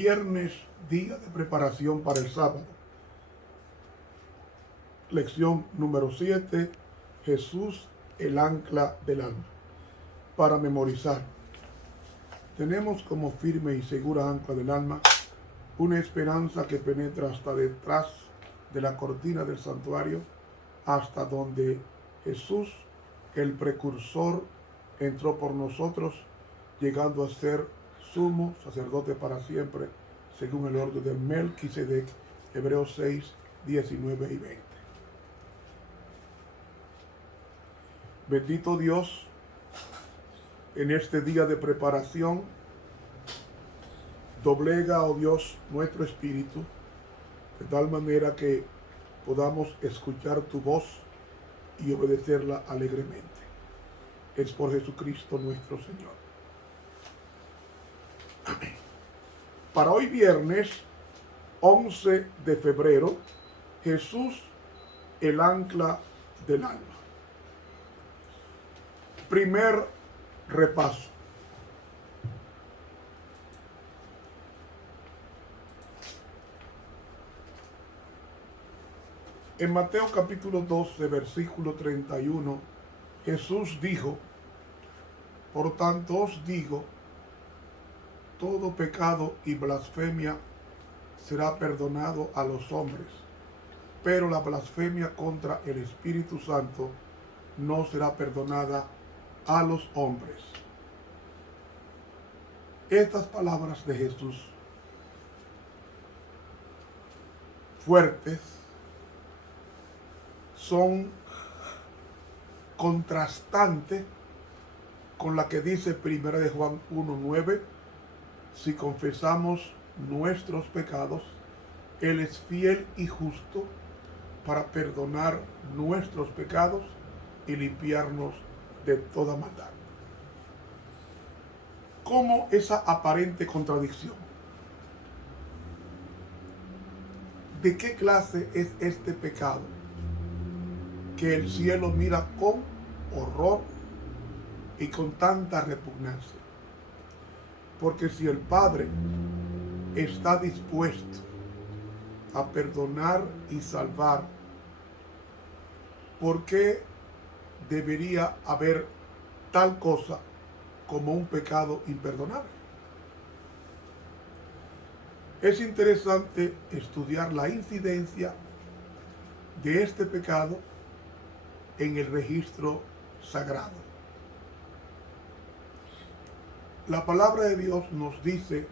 Viernes, día de preparación para el sábado. Lección número 7. Jesús, el ancla del alma. Para memorizar. Tenemos como firme y segura ancla del alma una esperanza que penetra hasta detrás de la cortina del santuario, hasta donde Jesús, el precursor, entró por nosotros, llegando a ser sumo sacerdote para siempre, según el orden de Melquisedec, Hebreos 6, 19 y 20. Bendito Dios, en este día de preparación, doblega, oh Dios, nuestro espíritu, de tal manera que podamos escuchar tu voz y obedecerla alegremente. Es por Jesucristo nuestro Señor. Amén. Para hoy viernes 11 de febrero, Jesús, el ancla del alma. Primer repaso. En Mateo capítulo 12, versículo 31, Jesús dijo: por tanto os digo, todo pecado y blasfemia será perdonado a los hombres, pero la blasfemia contra el Espíritu Santo no será perdonada a los hombres. Estas palabras de Jesús, fuertes, son contrastantes con la que dice 1 de Juan 1:9, si confesamos nuestros pecados, Él es fiel y justo para perdonar nuestros pecados y limpiarnos de toda maldad. ¿Cómo esa aparente contradicción? ¿De qué clase es este pecado que el cielo mira con horror y con tanta repugnancia? Porque si el Padre está dispuesto a perdonar y salvar, ¿por qué debería haber tal cosa como un pecado imperdonable? Es interesante estudiar la incidencia de este pecado en el registro sagrado. La palabra de Dios nos dice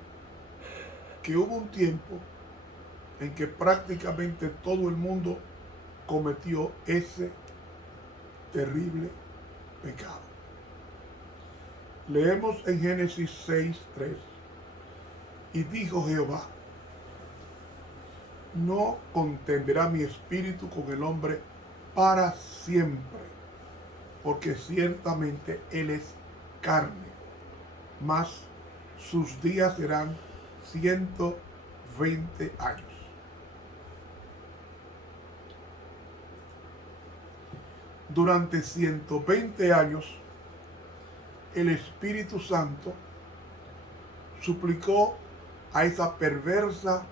que hubo un tiempo en que prácticamente todo el mundo cometió ese terrible pecado. Leemos en Génesis 6:3, y dijo Jehová: no contenderá mi espíritu con el hombre para siempre, porque ciertamente él es carne, mas sus días serán 120 años. Durante 120 años, el Espíritu Santo suplicó a esa perversa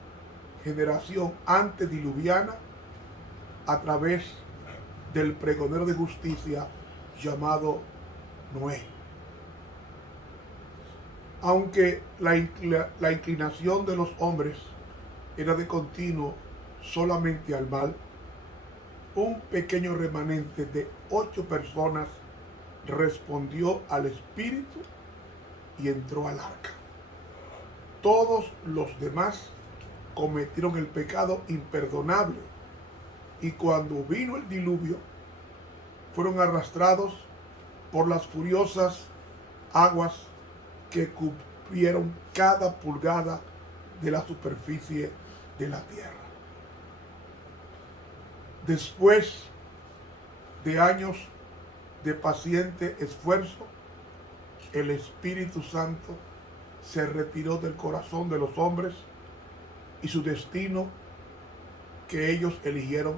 generación antediluviana a través del pregonero de justicia llamado Noé. Aunque la inclinación de los hombres era de continuo solamente al mal, un pequeño remanente de 8 personas respondió al Espíritu y entró al arca. Todos los demás cometieron el pecado imperdonable, y cuando vino el diluvio, fueron arrastrados por las furiosas aguas que cubrieron cada pulgada de la superficie de la tierra. Después de años de paciente esfuerzo, el Espíritu Santo se retiró del corazón de los hombres y su destino que ellos eligieron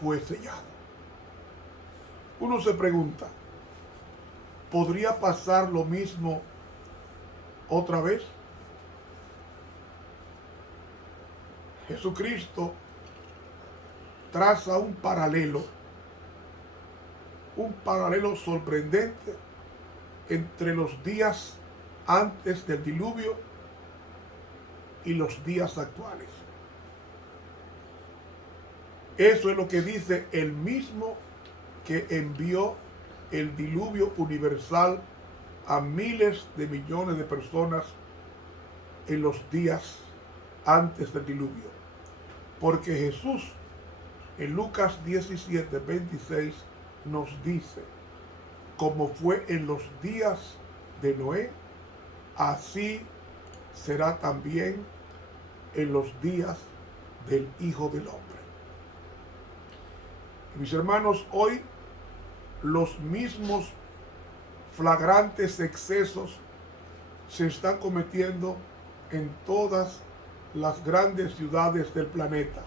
fue sellado. Uno se pregunta, ¿podría pasar lo mismo otra vez? Jesucristo traza un paralelo sorprendente entre los días antes del diluvio y los días actuales. Eso es lo que dice el mismo que envió el diluvio universal a miles de millones de personas en los días antes del diluvio. Porque Jesús en Lucas 17, 26 nos dice, como fue en los días de Noé, así será también en los días del Hijo del Hombre. Y mis hermanos, hoy los mismos flagrantes excesos se están cometiendo en todas las grandes ciudades del planeta.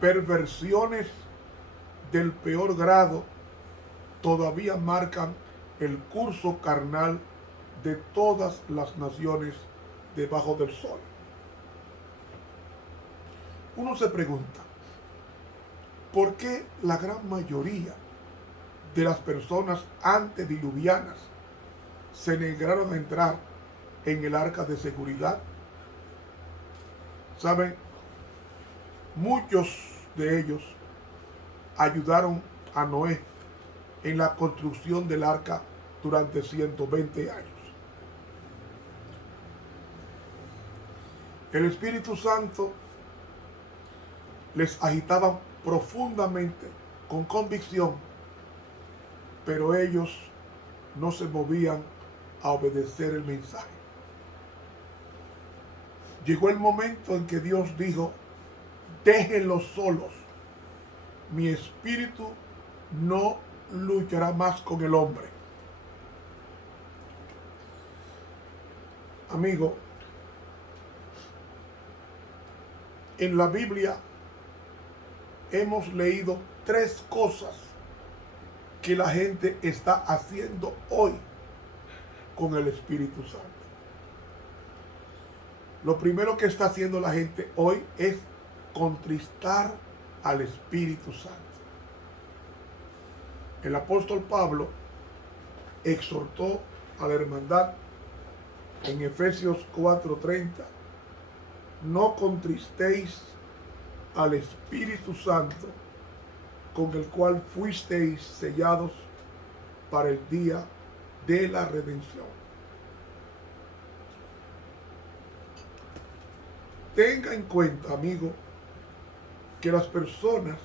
Perversiones del peor grado todavía marcan el curso carnal de todas las naciones debajo del sol. Uno se pregunta, ¿por qué la gran mayoría de las personas antediluvianas se negaron a entrar en el arca de seguridad? ¿Saben? Muchos de ellos ayudaron a Noé en la construcción del arca durante 120 años. El Espíritu Santo les agitaba profundamente, con convicción, pero ellos no se movían a obedecer el mensaje. Llegó el momento en que Dios dijo, déjenlos solos. Mi espíritu no luchará más con el hombre. Amigo, en la Biblia hemos leído 3 cosas que la gente está haciendo hoy con el Espíritu Santo. Lo primero que está haciendo la gente hoy es contristar al Espíritu Santo. El apóstol Pablo exhortó a la hermandad en Efesios 4:30, no contristéis al Espíritu Santo, con el cual fuisteis sellados para el día de la redención. Tenga en cuenta, amigo, que las personas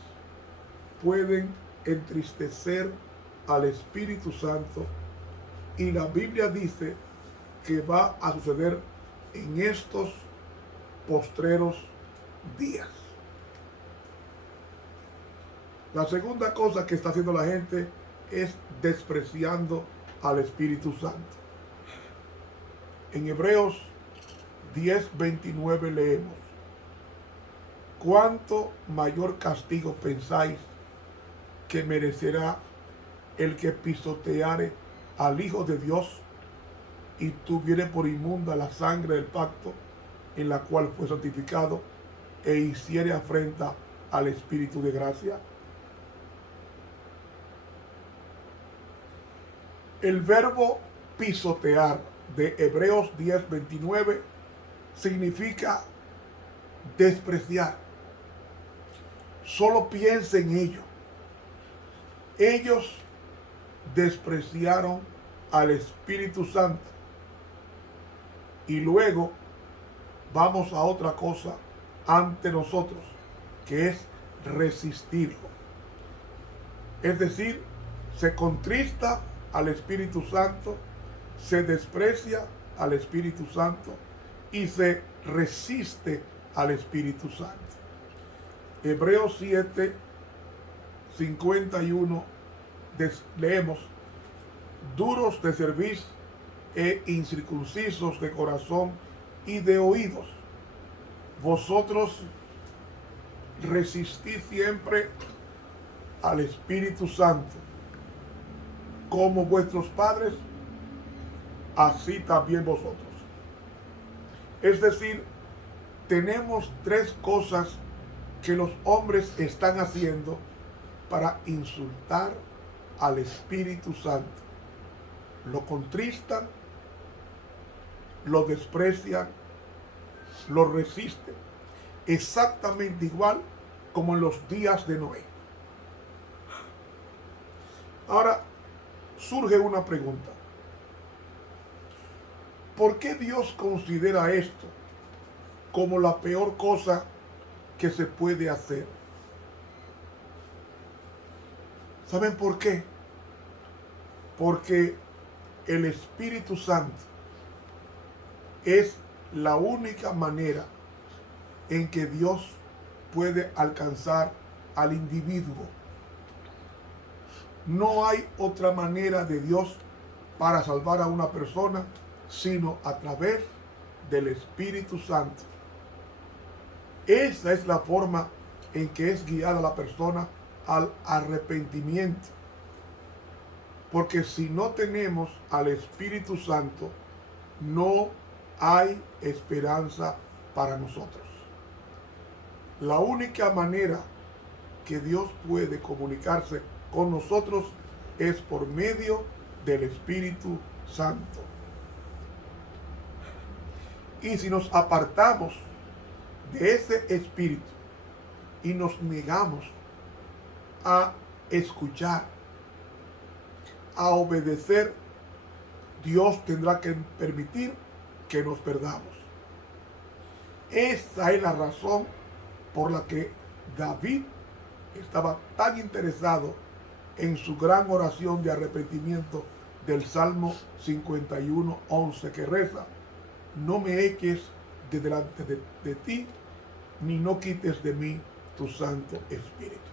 pueden entristecer al Espíritu Santo y la Biblia dice que va a suceder en estos postreros días. La segunda cosa que está haciendo la gente es despreciando al Espíritu Santo. En Hebreos 10:29 leemos, ¿cuánto mayor castigo pensáis que merecerá el que pisoteare al Hijo de Dios y tuviere por inmunda la sangre del pacto en la cual fue santificado e hiciere afrenta al Espíritu de gracia? El verbo pisotear de Hebreos 10:29 significa despreciar. Solo piensa en ello. Ellos despreciaron al Espíritu Santo. Y luego vamos a otra cosa ante nosotros, que es resistirlo. Es decir, se contrista al Espíritu Santo, se desprecia al Espíritu Santo y se resiste al Espíritu Santo. Hebreos 7:51 leemos, duros de cerviz e incircuncisos de corazón y de oídos, vosotros resistid siempre al Espíritu Santo, como vuestros padres, así también vosotros. Es decir, tenemos tres cosas que los hombres están haciendo para insultar al Espíritu Santo. Lo contristan, lo desprecian, lo resisten. Exactamente igual como en los días de Noé. Ahora surge una pregunta. ¿Por qué Dios considera esto como la peor cosa que se puede hacer? ¿Saben por qué? Porque el Espíritu Santo es la única manera en que Dios puede alcanzar al individuo. No hay otra manera de Dios para salvar a una persona sino a través del Espíritu Santo. Esa es la forma en que es guiada la persona al arrepentimiento. Porque si no tenemos al Espíritu Santo, no hay esperanza para nosotros. La única manera que Dios puede comunicarse con nosotros es por medio del Espíritu Santo. Y si nos apartamos de ese Espíritu y nos negamos a escuchar, a obedecer, Dios tendrá que permitir que nos perdamos. Esa es la razón por la que David estaba tan interesado en su gran oración de arrepentimiento del Salmo 51:11, que reza: no me eches de delante de ti, ni no quites de mí tu Santo Espíritu.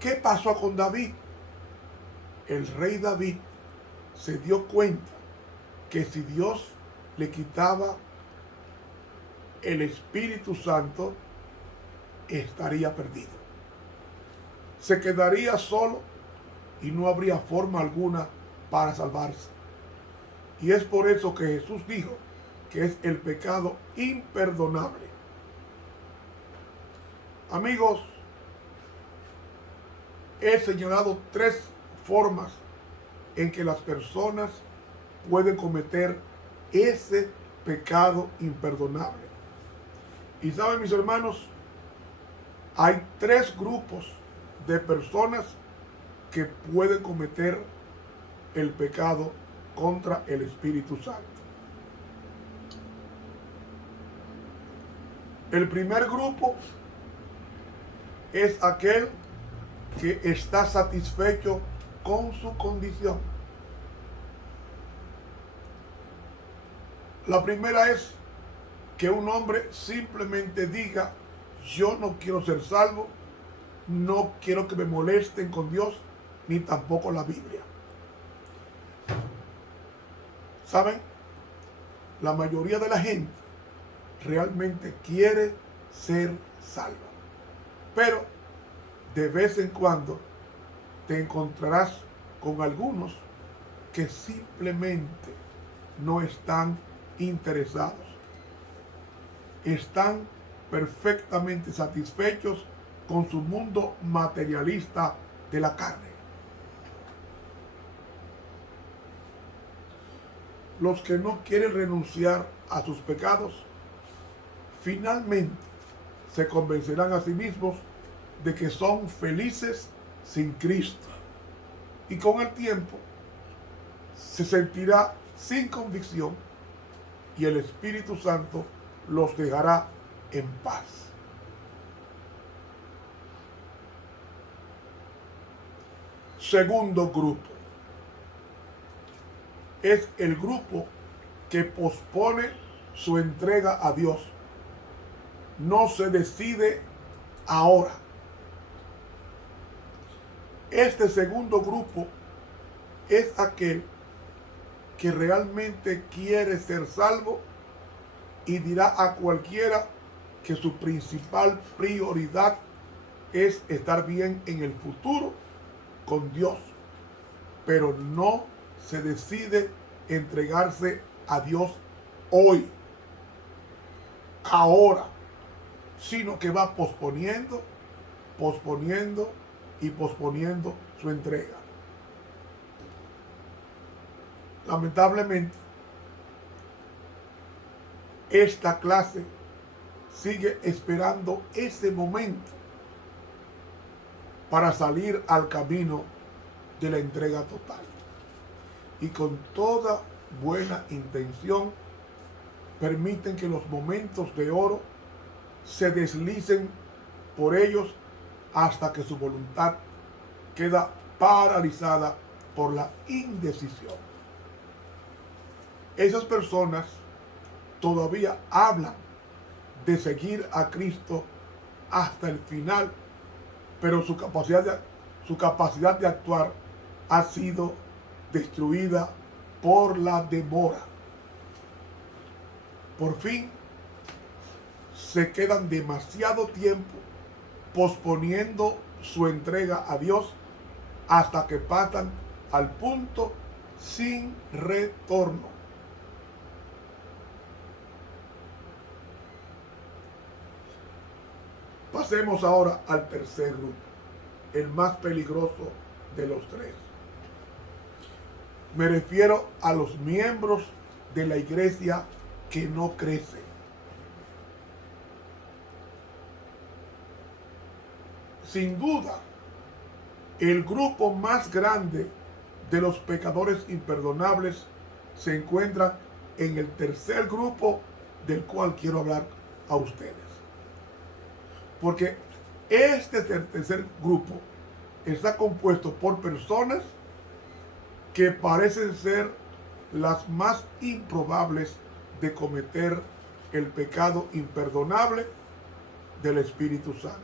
¿Qué pasó con David? El rey David se dio cuenta que si Dios le quitaba el Espíritu Santo, estaría perdido. Se quedaría solo y no habría forma alguna para salvarse. Y es por eso que Jesús dijo que es el pecado imperdonable. Amigos, he señalado tres formas en que las personas pueden cometer ese pecado imperdonable. Y saben, mis hermanos, hay tres grupos de personas que pueden cometer el pecado contra el Espíritu Santo. El primer grupo es aquel que está satisfecho con su condición. La primera es que un hombre simplemente diga: yo no quiero ser salvo, no quiero que me molesten con Dios, ni tampoco la Biblia. ¿Saben? La mayoría de la gente realmente quiere ser salva. Pero de vez en cuando te encontrarás con algunos que simplemente no están interesados. Están perfectamente satisfechos con su mundo materialista de la carne. Los que no quieren renunciar a sus pecados, finalmente se convencerán a sí mismos de que son felices sin Cristo. Y con el tiempo se sentirá sin convicción y el Espíritu Santo los dejará en paz. Segundo grupo es el grupo que pospone su entrega a Dios. No se decide ahora. Este segundo grupo es aquel que realmente quiere ser salvo y dirá a cualquiera que su principal prioridad es estar bien en el futuro con Dios, pero no se decide entregarse a Dios hoy. ahora, sino que va posponiendo, posponiendo y posponiendo su entrega. Lamentablemente, esta clase sigue esperando ese momento para salir al camino de la entrega total. Y con toda buena intención, permiten que los momentos de oro se deslicen por ellos hasta que su voluntad queda paralizada por la indecisión. Esas personas todavía hablan de seguir a Cristo hasta el final, pero su capacidad de actuar ha sido destruida por la demora. Por fin, se quedan demasiado tiempo posponiendo su entrega a Dios hasta que pasan al punto sin retorno. Pasemos ahora al tercer grupo, el más peligroso de los tres. Me refiero a los miembros de la iglesia que no crecen. Sin duda, el grupo más grande de los pecadores imperdonables se encuentra en el tercer grupo del cual quiero hablar a ustedes. Porque este tercer grupo está compuesto por personas que parecen ser las más improbables de cometer el pecado imperdonable del Espíritu Santo.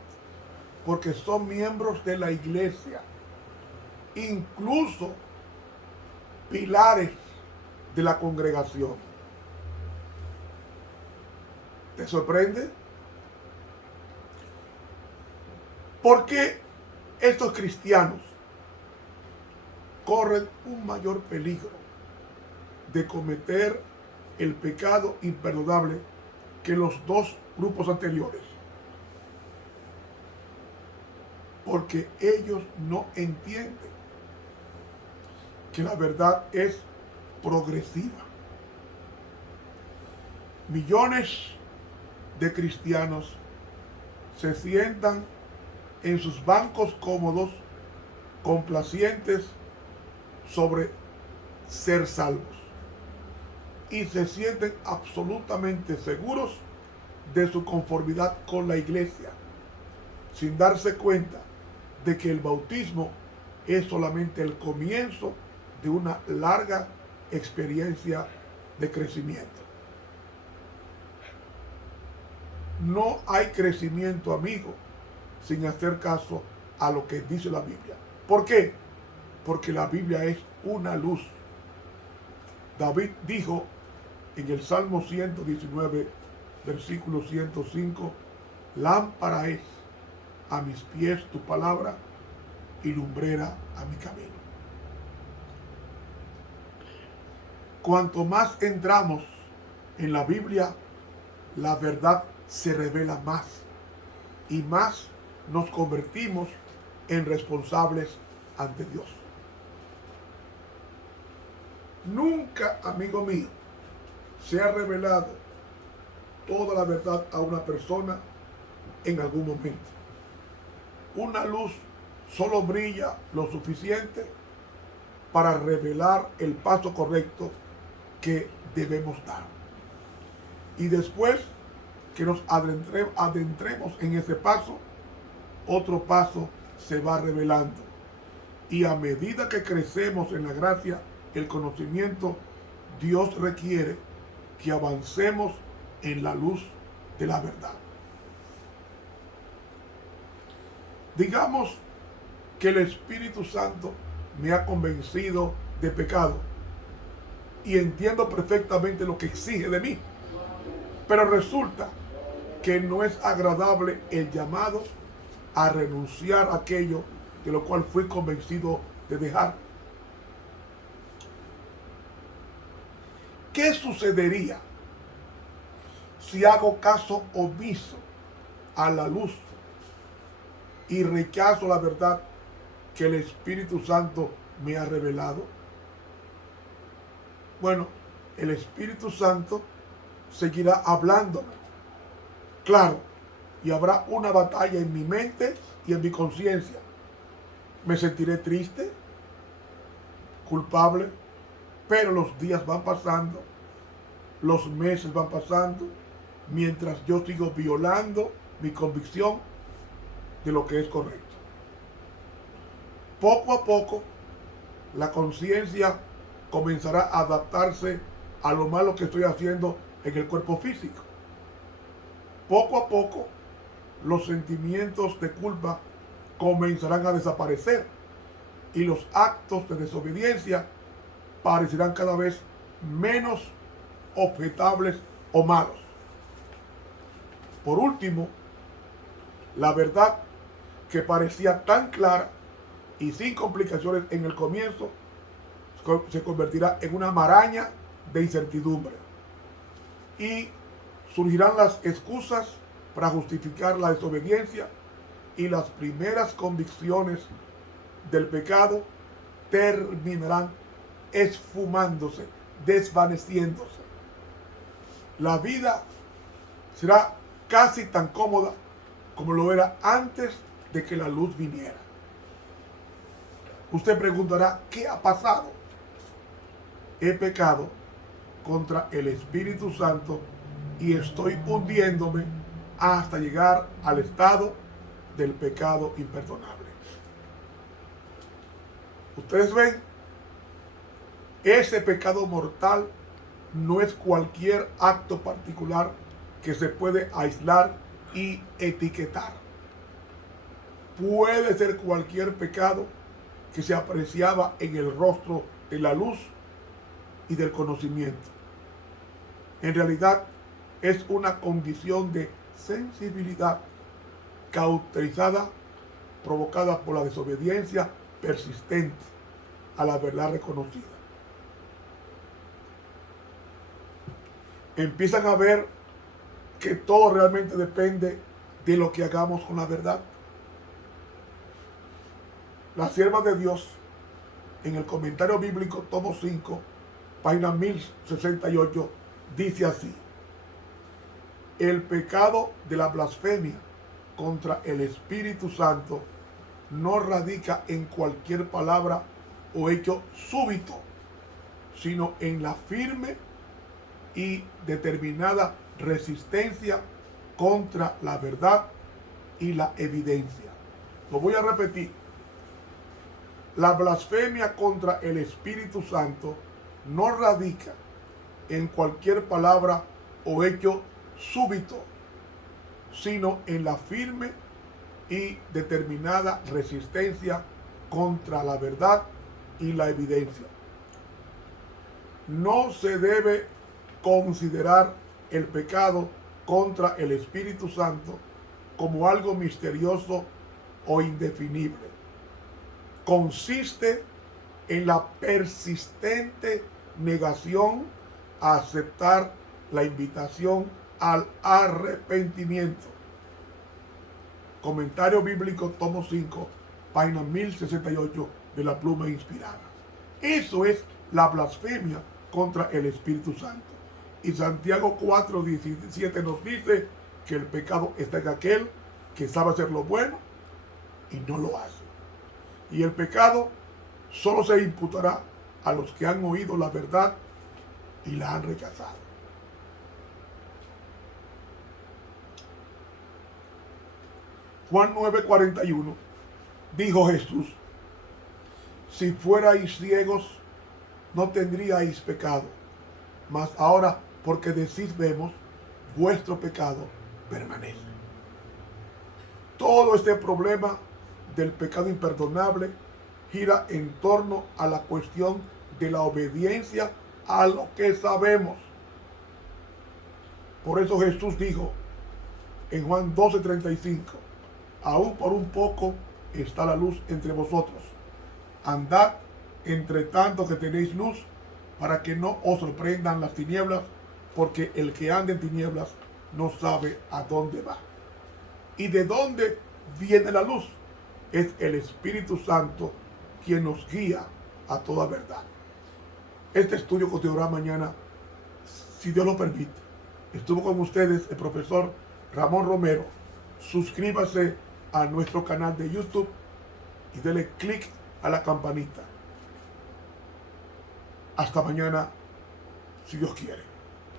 Porque son miembros de la iglesia, incluso pilares de la congregación. ¿Te sorprende? ¿Por qué estos cristianos corren un mayor peligro de cometer el pecado imperdonable que los dos grupos anteriores? Porque ellos no entienden que la verdad es progresiva. Millones de cristianos se sientan en sus bancos cómodos, complacientes sobre ser salvos, y se sienten absolutamente seguros de su conformidad con la iglesia, sin darse cuenta de que el bautismo es solamente el comienzo de una larga experiencia de crecimiento. No hay crecimiento, amigo, sin hacer caso a lo que dice la Biblia. ¿Por qué? Porque la Biblia es una luz. David dijo en el Salmo 119, versículo 105, lámpara es a mis pies tu palabra y lumbrera a mi camino. Cuanto más entramos en la Biblia, la verdad se revela más y más nos convertimos en responsables ante Dios. Nunca, amigo mío, se ha revelado toda la verdad a una persona en algún momento. Una luz solo brilla lo suficiente para revelar el paso correcto que debemos dar. Y después que nos adentremos en ese paso, otro paso se va revelando. Y a medida que crecemos en la gracia, el conocimiento, Dios requiere que avancemos en la luz de la verdad. Digamos que el Espíritu Santo me ha convencido de pecado y entiendo perfectamente lo que exige de mí, pero resulta que no es agradable el llamado a renunciar a aquello de lo cual fui convencido de dejar. ¿Qué sucedería si hago caso omiso a la luz y rechazo la verdad que el Espíritu Santo me ha revelado? Bueno, el Espíritu Santo seguirá hablándome, claro, y habrá una batalla en mi mente y en mi conciencia. Me sentiré triste, culpable, pero los días van pasando, los meses van pasando, mientras yo sigo violando mi convicción de lo que es correcto. Poco a poco, la conciencia comenzará a adaptarse a lo malo que estoy haciendo en el cuerpo físico. Poco a poco, los sentimientos de culpa comenzarán a desaparecer y los actos de desobediencia parecerán cada vez menos objetables o malos. Por último, la verdad que parecía tan clara y sin complicaciones en el comienzo se convertirá en una maraña de incertidumbre y surgirán las excusas para justificar la desobediencia y las primeras convicciones del pecado terminarán esfumándose, desvaneciéndose. La vida será casi tan cómoda como lo era antes de que la luz viniera. Usted preguntará, ¿qué ha pasado? He pecado contra el Espíritu Santo y estoy hundiéndome hasta llegar al estado del pecado imperdonable. Ustedes ven, ese pecado mortal no es cualquier acto particular que se puede aislar y etiquetar. Puede ser cualquier pecado que se apreciaba en el rostro de la luz y del conocimiento. En realidad es una condición de sensibilidad cauterizada, provocada por la desobediencia persistente a la verdad reconocida. Empiezan a ver que todo realmente depende de lo que hagamos con la verdad. La sierva de Dios, en el comentario bíblico, tomo 5, página 1068, dice así: el pecado de la blasfemia contra el Espíritu Santo no radica en cualquier palabra o hecho súbito, sino en la firme y determinada resistencia contra la verdad y la evidencia. Lo voy a repetir. La blasfemia contra el Espíritu Santo no radica en cualquier palabra o hecho súbito, sino en la firme y determinada resistencia contra la verdad y la evidencia. No se debe considerar el pecado contra el Espíritu Santo como algo misterioso o indefinible. Consiste en la persistente negación a aceptar la invitación al arrepentimiento. Comentario bíblico, tomo 5, página 1068 de la Pluma Inspirada. Eso es la blasfemia contra el Espíritu Santo. Y Santiago 4:17 nos dice que el pecado está en aquel que sabe hacer lo bueno y no lo hace. Y el pecado solo se imputará a los que han oído la verdad y la han rechazado. Juan 9:41, dijo Jesús: si fuerais ciegos, no tendríais pecado, mas ahora, porque decís vemos, vuestro pecado permanece. Todo este problema del pecado imperdonable gira en torno a la cuestión de la obediencia a lo que sabemos. Por eso Jesús dijo en Juan 12:35, aún por un poco está la luz entre vosotros. Andad entre tanto que tenéis luz, para que no os sorprendan las tinieblas, porque el que anda en tinieblas no sabe a dónde va. ¿Y de dónde viene la luz? Es el Espíritu Santo quien nos guía a toda verdad. Este estudio continuará mañana, si Dios lo permite. Estuvo con ustedes el profesor Ramón Romero. Suscríbase a nuestro canal de YouTube y dele clic a la campanita. Hasta mañana, si Dios quiere.